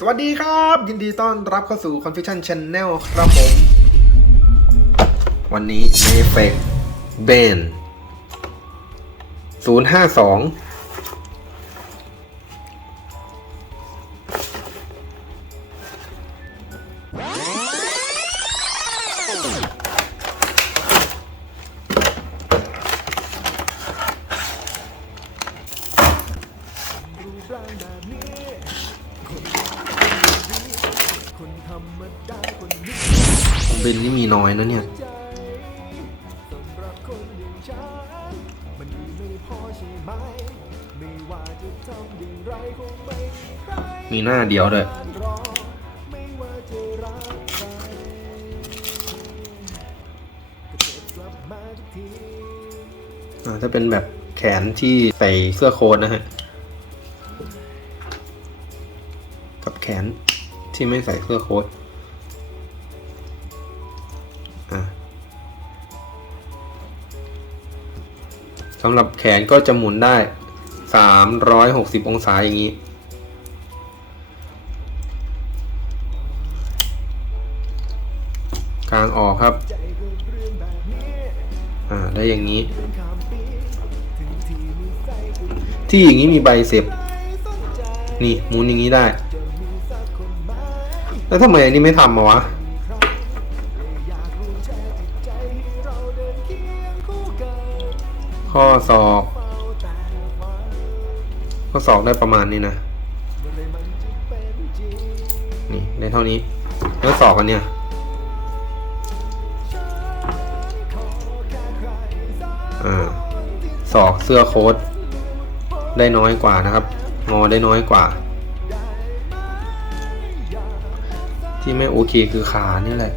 สวัสดีครับ ยินดีต้อนรับเข้าสู่ Confusion Channel ครับผม วันนี้เมเฟกเบนศูนย์ห้าสอง เบนนี่มีน้อยนะเนี่ยมีหน้าเดียวเลยถ้าเป็นแบบแขนที่ใส่เสื้อโค้ทนะฮะ กับแขน ที่ไม่ใส่เสื้อโค้ทสำหรับแขนก็จะหมุนได้ 360 องศาอย่างนี้ กลางออกครับ อ่า ได้อย่างนี้ ที่อย่างนี้มีใบเสพนี่หมุนอย่างนี้ได้ แล้วทำไมอันนี้ไม่ทำมาวะข้อศอกข้อศอกได้ประมาณนี้นะ นี่ได้เท่านี้แล้วศอกอันเนี้ยอ่าศอกเสื้อโค้ทได้น้อยกว่านะครับ งอได้น้อยกว่า ที่ไม่โอเคคือขานี่แหละ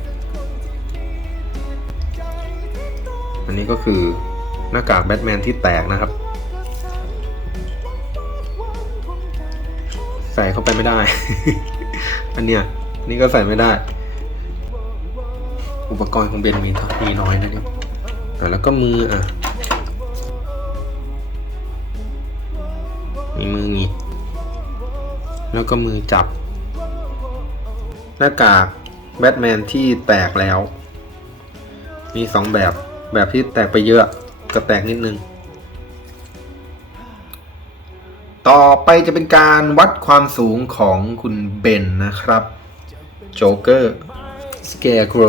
อันนี้ก็คือหน้ากากแบทแมนที่แตกนะครับ ใส่เข้าไปไม่ได้ อันเนี้ยอันนี่ก็ใส่ไม่ได้ อุปกรณ์ของเบนมีท่ามีน้อยนะเนี่ยแล้วก็มืออะมีมือหงิกแล้วก็มือจับ หน้ากากแบทแมนที่แตกแล้ว มีสองแบบแบบที่แตกไปเยอะกับแตกนิดนึง ต่อไปจะเป็นการวัดความสูงของคุณเบนนะครับโจ๊กเกอร์สเก r โกร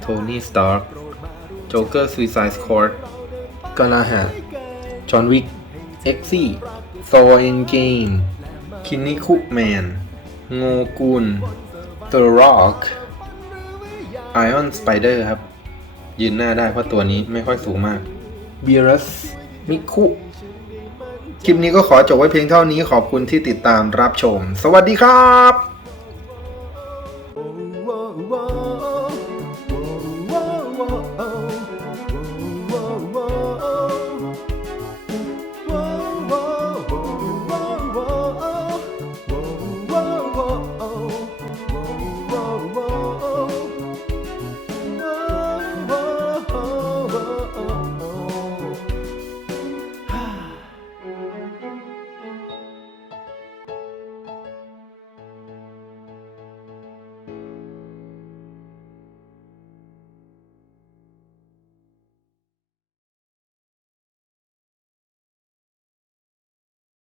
โทนี่สตาร์โจ๊กเกอร์ซูซายสคอร์ดกาลาฮาจอห์นวิกเอ็กซี่โซเอนเกมคินิคุแมน งูกูล The Rock Iron Spider ครับ ยืนหน้าได้เพราะตัวนี้ไม่ค่อยสูงมาก b e r u s มิคุคลิปนี้ก็ขอจบไว้เพียงเท่านี้ขอบคุณที่ติดตามรับชม สวัสดีครับ